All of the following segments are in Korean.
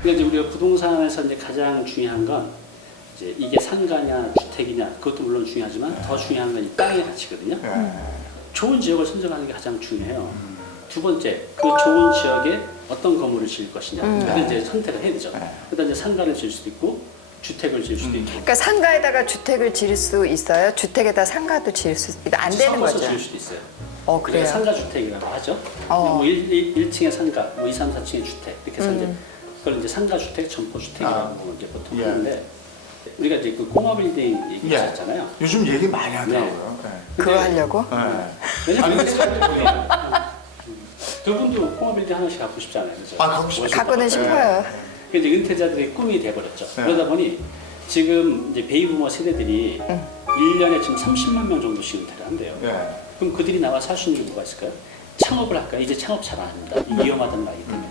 그러니까 이제 우리가 부동산에서 이제 가장 중요한 건 이제 이게 상가냐 주택이냐 그것도 물론 중요하지만 더 중요한 건 이 땅의 가치거든요. 좋은 지역을 선정하는 게 가장 중요해요. 두 번째, 그 좋은 지역에 어떤 건물을 지을 것이냐. 그걸 이제 선택을 해야 되죠. 그다음 이제 상가를 지을 수도 있고 주택을 지을 수도 있고. 그러니까 상가에다가 주택을 지을 수 있어요? 주택에다 상가도 지을 수 안 되는 섞어서 거죠? 지을 수도 있어요. 그래요? 상가 주택이라고 하죠. 뭐 1층의 상가, 뭐 2, 3, 4층의 주택 이렇게 해서 이제 그걸 이제 상가 주택, 점포 주택이라고 이제 보통 하는데 우리가 이제 그 꼬마 빌딩 얘기하셨잖아요. 요즘 얘기 많이 하더라고요. 그거 하려고? 왜냐면 그분도 꼬마 빌딩 하나씩 갖고 싶잖아요. 그죠? 갖고 싶죠. 갖고는 싶어요. 이제 은퇴자들의 꿈이 돼버렸죠. 그러다 보니 지금 이제 베이비부머 세대들이 1년에 지금 30만 명 정도씩 은퇴를 한대요. 그럼 그들이 나와 살 수 있는 게 뭐가 있을까요? 창업을 할까요? 이제 창업 잘 안 합니다. 위험하다는 거 알기 때문에.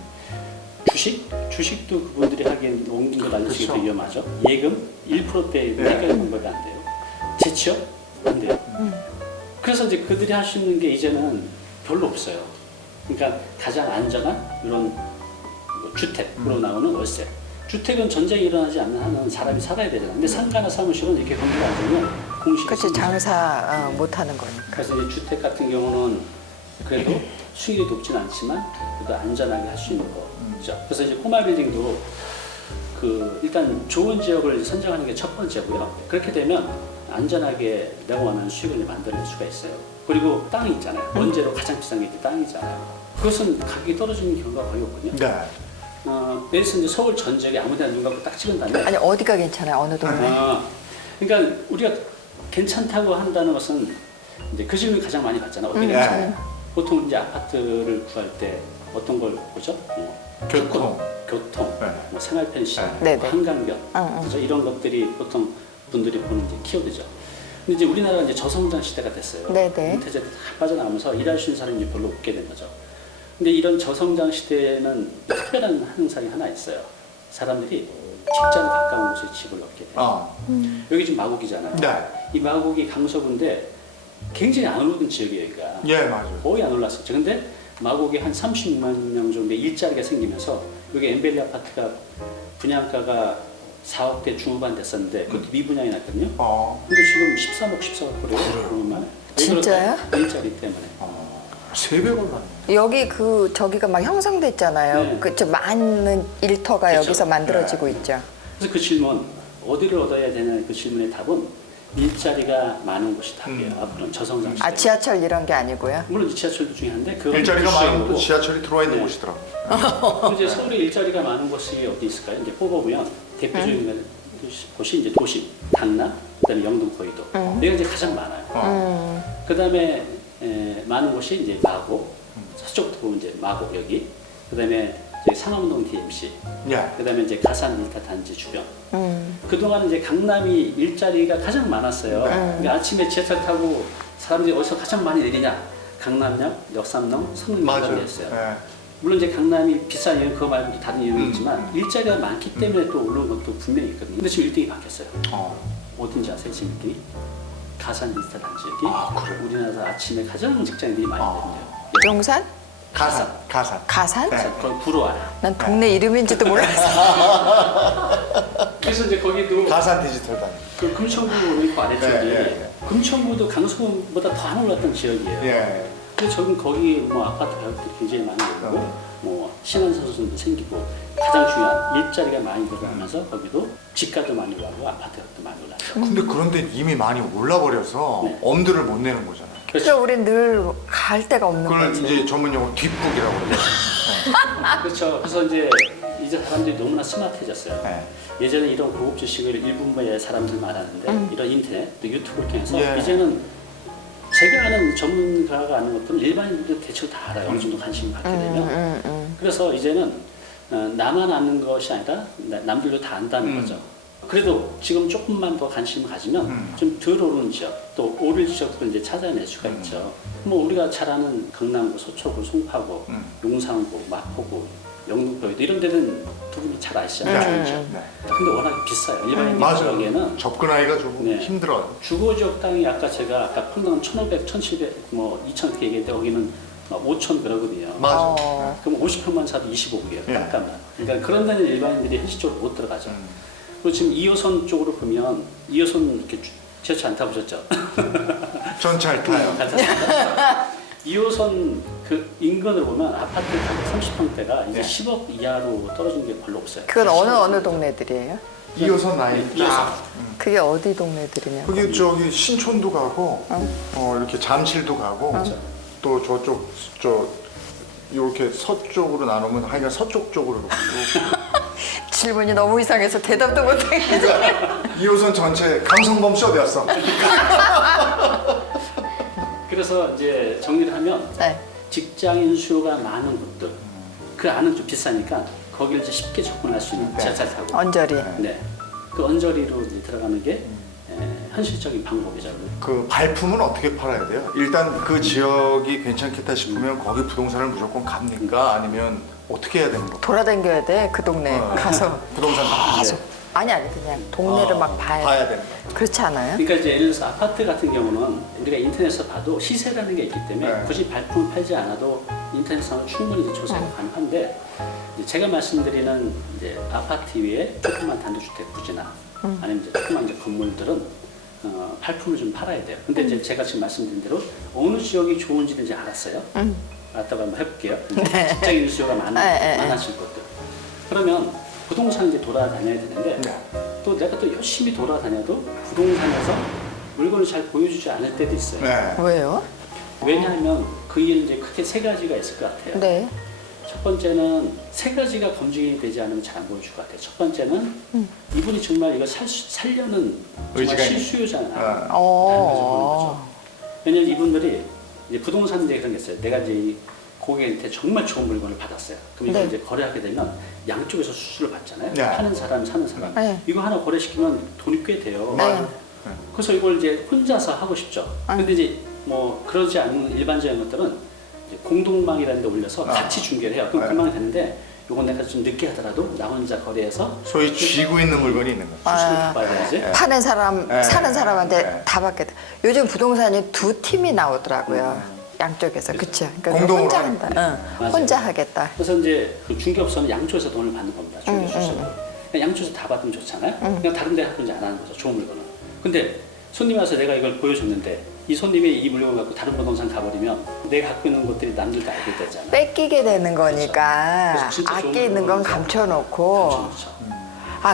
주식도 그분들이 하기엔 옮긴 거 날리시기 더 위험하죠. 예금 1%대 내가 공부가 안 돼요. 재취업 안 돼요. 그래서 이제 그들이 할 수 있는 게 이제는 별로 없어요. 그러니까 가장 안전한 이런 주택으로 나오는 월세. 주택은 전쟁이 일어나지 않는 한은 사람이 살아야 되잖아요. 근데 상가나 사무실은 이렇게 건드려 안 되면 공실이 그렇지, 생기죠. 장사 못 하는 거니까. 그래서 이제 주택 같은 경우는 그래도 수익이 높진 않지만 그래도 안전하게 할 수 있는 거죠. 그래서 이제 꼬마 빌딩도 그 일단 좋은 지역을 선정하는 게 첫 번째고요. 그렇게 되면 안전하게 내가 원하는 수익을 만들어낼 수가 있어요. 그리고 땅이 있잖아요. 원재료 가장 비싼 게 땅이잖아요. 그것은 가격이 떨어지는 경우가 거의 없거든요. 예를 들어서 이제 서울 전 지역에 아무 데나 눈 감고 딱 찍은다면 아니 어디가 괜찮아요? 어느 동네? 그러니까 우리가 괜찮다고 한다는 것은 이제 그 질문 가장 많이 받잖아요. 어떻게 괜찮아요? 보통 이제 아파트를 구할 때 어떤 걸 보죠? 교통, 뭐 생활 펜션, 한강변, 그죠? 이런 것들이 보통 분들이 보는 이제 키워드죠. 근데 이제 우리나라가 이제 저성장 시대가 됐어요. 은퇴자들이 다 빠져나오면서 일할 수 있는 사람이 별로 없게 된 거죠. 근데 이런 저성장 시대에는 특별한 현상이 하나 있어요. 사람들이 직장 가까운 곳에 집을 얻게 돼요. 여기 지금 마곡이잖아요. 이 마곡이 강서구인데 굉장히 안 오르던 지역이에요, 여기가. 맞아요. 거의 안 올랐었죠. 근데 마곡에 한 36만 명 정도의 일자리가 생기면서 여기 엠벨리 아파트가 분양가가 4억대 중후반 됐었는데 그것도 미분양이 났거든요. 근데 지금 13억, 14억 그래요. 진짜요? 일자리 때문에. 3배 올랐네. 여기 저기가 막 형성됐잖아요. 그 많은 일터가 그쵸. 여기서 만들어지고 있죠. 그래서 그 질문, 어디를 얻어야 되는 그 질문의 답은 일자리가 많은 곳이 답이에요. 앞으로는 저성장 시대. 지하철 이런 게 아니고요? 물론 지하철도 중요한데 그 일자리가 많은 곳도 지하철이 들어와 있는 곳이더라고요. 이제 서울에 일자리가 많은 곳이 어디 있을까요? 이제 뽑아보면 대표적인 곳이 이제 도심, 강남, 그다음에 영등 거의도. 여기가 이제 가장 많아요. 그다음에 많은 곳이 이제 마곡, 서쪽부터 보면 이제 마곡 여기, 그다음에 이제 상암동 DMC, 그다음에 이제 가산 일타 단지 주변. 그동안 이제 강남이 일자리가 가장 많았어요. 그러니까 아침에 지하철 타고 사람들이 어디서 가장 많이 내리냐? 강남역, 역삼동, 성능역이 됐어요. 물론 이제 강남이 비싼 이유는 그거 말고도 다른 이유는 있지만 일자리가 많기 때문에 또 올라온 것도 분명히 있거든요. 근데 지금 1등이 바뀌었어요. 어딘지 아세요? 지금 1등이? 가산 일타 단지 여기. 그래요? 우리나라에서 아침에 가장 직장인들이 많이 내린대요. 용산? 가산. 가산? 거의 부러워요. 난 동네 이름인지도 몰랐어. 그래서 이제 거기도 가산 디지털 단. 그 금천구 있고 아래쪽이 금천구도 강서구보다 더 안 올랐던 지역이에요. 근데 저긴 거기 뭐 아파트 가격도 굉장히 많이 오르고 뭐 신한사선도 생기고 가장 중요한 일자리가 많이 들어가면서 거기도 집가도 많이 올라가고 아파트 가격도 많이 올라가고. 근데 그런데 이미 많이 올라버려서 엄두를 못 내는 거잖아요. 그래서 우린 늘 갈 데가 없는 그걸 거지. 이제 전문용어로 뒷북이라고 그래요. 그렇죠. 그래서 이제 사람들이 너무나 스마트해졌어요. 예전에 이런 고급 지식을 일부분의 사람들 말하는데 이런 인터넷, 또 유튜브를 통해서 이제는 제가 아는 전문가가 아는 것들은 일반인들도 대체로 다 알아요. 어느 정도 관심을 갖게 되면. 그래서 이제는 나만 아는 것이 아니라 남들도 다 안다는 거죠. 그래도 지금 조금만 더 관심을 가지면 좀 덜 오르는 지역, 또 오를 지역도 이제 찾아낼 수가 있죠. 뭐 우리가 잘 아는 강남구, 서초구, 송파구, 용산구, 마포구, 영등포구 이런 데는 두 분이 잘 아시잖아요. 근데 워낙 비싸요. 일반인들이 하기에는 접근하기가 조금 힘들어요. 주거 지역 땅이 아까 제가 평당 1,500, 1,700, 뭐 2,000 이렇게 얘기했는데 거기는 막 5천 그러거든요. 맞아. 그럼 50평만 사도 25억이에요. 예. 값값만. 그러니까 그런 데는 일반인들이 현실적으로 못 들어가죠. 그리고 지금 2호선 쪽으로 보면 2호선 이렇게 지하철 안 타보셨죠? 전 잘 타요. 잘 탔습니다. 2호선 그 인근을 보면 아파트 가격 30평대가 이제 네. 10억 이하로 떨어진 게 별로 없어요. 그건 어느 동네들이에요? 2호선 라인 네, 쫙. 그게 어디 동네들이냐? 그게 저기 신촌도 가고, 이렇게 잠실도 가고, 또 저쪽 이렇게 서쪽으로 나누면 하여간 서쪽 쪽으로 가고. 질문이 너무 이상해서 대답도 못하겠어. 그러니까 2호선 전체 강성범 씨 어디 갔어? 그래서 이제 정리를 하면 네. 직장인 수요가 많은 곳들 그 안은 좀 비싸니까 거기를 이제 쉽게 접근할 수 있는 네. 지하철 타고 언저리. 네. 그 언저리로 이제 들어가는 게 현실적인 방법이죠. 그 발품은 어떻게 팔아야 돼요? 일단 그 지역이 괜찮겠다 싶으면 거기 부동산을 무조건 갑니까? 아니면 어떻게 해야 되는 거? 돌아다녀야 돼, 그 동네 가서. 부동산 계속. 아니, 그냥 동네를 막 봐야 돼. 되는 거. 그렇지 않아요? 그러니까 이제 예를 들어서 아파트 같은 경우는 우리가 인터넷에서 봐도 시세라는 게 있기 때문에 네. 굳이 발품을 팔지 않아도 인터넷상으로 충분히 이제 조사가 가능한데 이제 제가 말씀드리는 이제 아파트 위에 조그만 단독주택 부지나 아니면 이제 조그만 이제 건물들은 발품을 좀 팔아야 돼요. 근데 이제 제가 지금 말씀드린 대로 어느 지역이 좋은지는 이제 알았어요. 알았다고 한번 해볼게요. 직장인 수요가 많아질 것들. 그러면 부동산 이제 돌아다녀야 되는데 네. 또 내가 또 열심히 돌아다녀도 부동산에서 물건을 잘 보여주지 않을 때도 있어요. 네. 왜요? 왜냐하면 그 일은 이제 크게 세 가지가 있을 것 같아요. 네. 첫 번째는 세 가지가 검증이 되지 않으면 잘 안 보여줄 것 같아요. 첫 번째는 이분이 정말 이걸 살려는 정말 의지가 있는. 실수요자는 아니에요. 어. 왜냐면 이분들이 이제 부동산 이제 그런 게 있어요. 내가 이제 이 고객한테 정말 좋은 물건을 받았어요. 그럼 이걸 네. 이제 거래하게 되면 양쪽에서 수수료를 받잖아요. 네. 파는 사람, 사는 사람. 네. 이거 하나 거래시키면 돈이 꽤 돼요. 네. 그래서 이걸 이제 혼자서 하고 싶죠. 근데 이제 뭐 그러지 않은 일반적인 것들은 이제 공동망이라는 데 올려서 같이 중계를 해요. 그럼 네. 금방 되는데 요건 내가 좀 늦게 하더라도 나 혼자 거래해서 소위 쥐고 있는 물건이 있는 거죠. 수수료를 받아야지. 파는 사람, 네. 사는 사람한테 네. 다 받겠다. 요즘 부동산이 두 팀이 나오더라고요. 양쪽에서. 그쵸? 그러니까 공동으로 혼자 하는 한다. 응. 맞아요. 혼자 하겠다. 그래서 이제 그 중개업소는 양쪽에서 돈을 받는 겁니다. 중개 수수료. 양쪽에서 다 받으면 좋잖아요. 그냥 다른 데 하고 이제 안 하는 거죠. 좋은 물건은. 근데 손님 와서 내가 이걸 보여줬는데 이 손님이 이 물건을 갖고 다른 부동산 가버리면 내가 갖고 있는 것들이 남들 다 알게 되잖아요. 뺏기게 되는 거니까 그래서 진짜 좋은 아끼는 건 물건을 감춰놓고 그렇죠.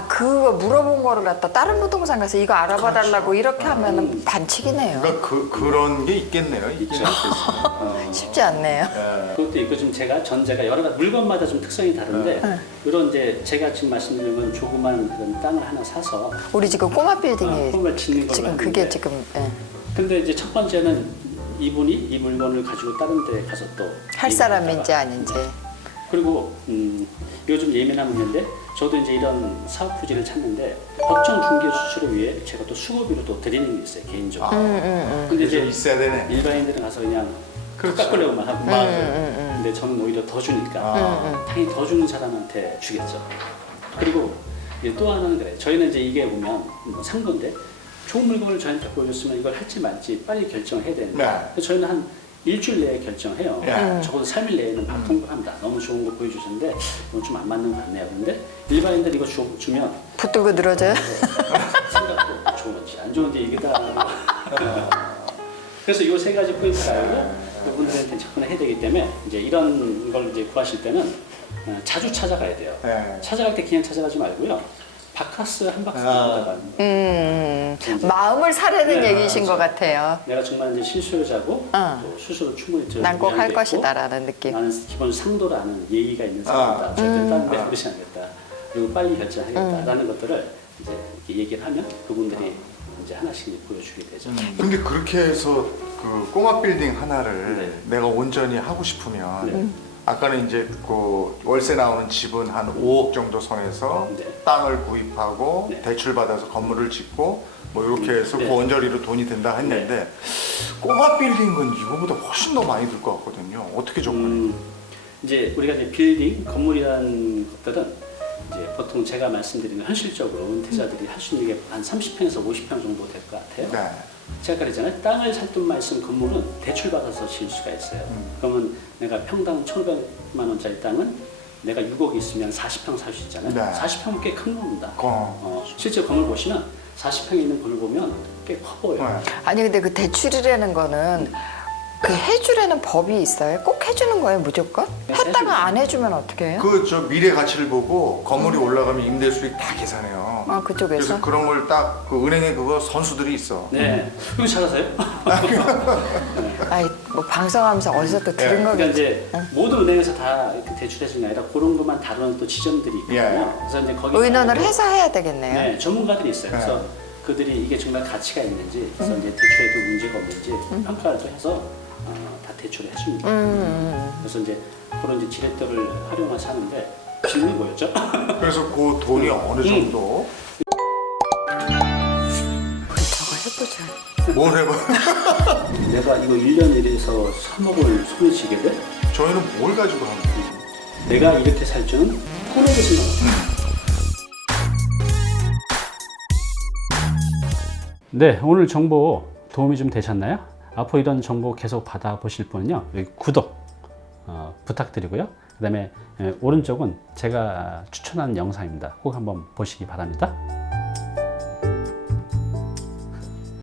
그거 물어본 거를 갖다 다른 부동산 가서 이거 알아봐 달라고 이렇게 하면은 반칙이네요. 그러니까 그런 게 있겠네요. 있지 않겠어요. 쉽지 않네요. 그것도 있고 지금 제가 전제가 여러 가지 물건마다 좀 특성이 다른데 이런 이제 제가 지금 말씀드린 건 조그만 그런 땅을 하나 사서 우리 지금 꼬마 빌딩이 форм을 짓는 걸로 지금 했는데 그게 지금 근데 이제 첫 번째는 이분이 이 물건을 가지고 다른 데 가서 또 할 사람인지 아닌지. 그리고 이거 좀 예민한 문제인데 저도 이제 이런 사업 부지를 찾는데 법정 중개 수수료 위에 제가 또 수고비로 또 드리는 게 있어요 개인적으로. 근데 좀 이제 있어야 되네. 일반인들은 가서 그냥 그렇죠. 깎으려고만 하고 맞아요. 근데 저는 오히려 더 주니까 당연히 더 주는 사람한테 주겠죠. 그리고 이제 또 하나는 그래. 저희는 이제 이게 보면 산 건데 좋은 물건을 저한테 보여줬으면 이걸 할지 말지 빨리 결정을 해야 되는데 네. 그래서 저희는 한 일주일 내에 결정해요. 네. 적어도 3일 내에는 바로 통보합니다. 너무 좋은 거 보여주셨는데 이건 좀 안 맞는 것 같네요. 근데 일반인들 이거 주면 붙들고 늘어져요? 생각도 좋은지 안 좋은지 이게 다 그래서 이 세 가지 포인트를 알고 그분들한테 접근을 해야 되기 때문에 이제 이런 걸 이제 구하실 때는 자주 찾아가야 돼요. 네. 찾아갈 때 그냥 찾아가지 말고요. 바카스 한 박스 갖다가 마음을 사려는 네, 얘기신 것 같아요. 내가 정말 이제 실수요자고 또 수수료 충분히 들을 난 꼭 할 의향도 있고 것이다라는 느낌. 나는 기본 상도를 아는 예의가 있는 사람이다. 절대 다른 데 그러지 않겠다. 그리고 빨리 결정하겠다라는 것들을 이제 이렇게 얘기를 하면 그분들이 이제 하나씩 보여주게 되죠. 근데 그렇게 해서 그 꼬마 빌딩 하나를 네. 내가 온전히 하고 싶으면 네. 아까는 이제 그 월세 나오는 집은 한 5억 정도 선에서 네. 땅을 구입하고 네. 대출 받아서 건물을 짓고 뭐 이렇게 해서 네. 그 원저리로 돈이 된다 했는데 꼬마 빌딩은 이거보다 훨씬 더 많이 들 것 같거든요. 어떻게 접근해요? 이제 우리가 이제 빌딩 건물이라는 것들은 이제 보통 제가 말씀드리는 현실적으로 은퇴자들이 할 수 있는 게 한 30평에서 50평 정도 될 것 같아요. 네. 제가 그랬잖아요. 땅을 살돈만 있으면 건물은 대출받아서 지을 수가 있어요. 그러면 내가 평당 1,500만 원짜리 땅은 내가 6억 있으면 40평 살 수 있잖아요. 네. 40평은 꽤 큰 겁니다. 어. 실제 건물 보시면 40평에 있는 건물 보면 꽤 커 보여요. 네. 아니 근데 그 대출이라는 거는 그 해주라는 법이 있어요? 꼭 해주는 거예요 무조건? 했다가 안 해주면 어떻게 해요? 그 저 미래 가치를 보고 건물이 올라가면 임대 수익 다 계산해요. 아 그쪽에서? 그래서 그런 걸 딱 그 은행에 그거 선수들이 있어. 네. 이거 잘하세요? 아이 뭐 방송하면서 어디서 또 들은 네. 거겠지. 그러니까 이제 모든 은행에서 다 이렇게 대출해주는 게 아니라 그런 것만 다루는 또 지점들이 있거든요. 예. 그래서 이제 거기 의논을 가가지고 해서 해야 되겠네요. 네, 전문가들이 있어요. 네. 그래서 그들이 이게 정말 가치가 있는지, 그래서 이제 대출에도 문제가 없는지 평가를 또 해서 다 대출을 해줍니다. 그래서 이제 그런 이제 지렛대를 활용해서 하는데 질문이 뭐였죠? 그래서 그 돈이 어느 정도 우리 저거 해보자. 뭘 해봐. 내가 이거 1년 일해서 3억을 손에 쥐게 돼? 저희는 뭘 가지고 하는 거예요? 내가 이렇게 살 줄은 꿈에도 생각 못했어요. 네, 오늘 정보 도움이 좀 되셨나요? 앞으로 이런 정보 계속 받아보실 분은요, 여기 구독 부탁드리고요. 그 다음에 오른쪽은 제가 추천하는 영상입니다. 꼭 한번 보시기 바랍니다.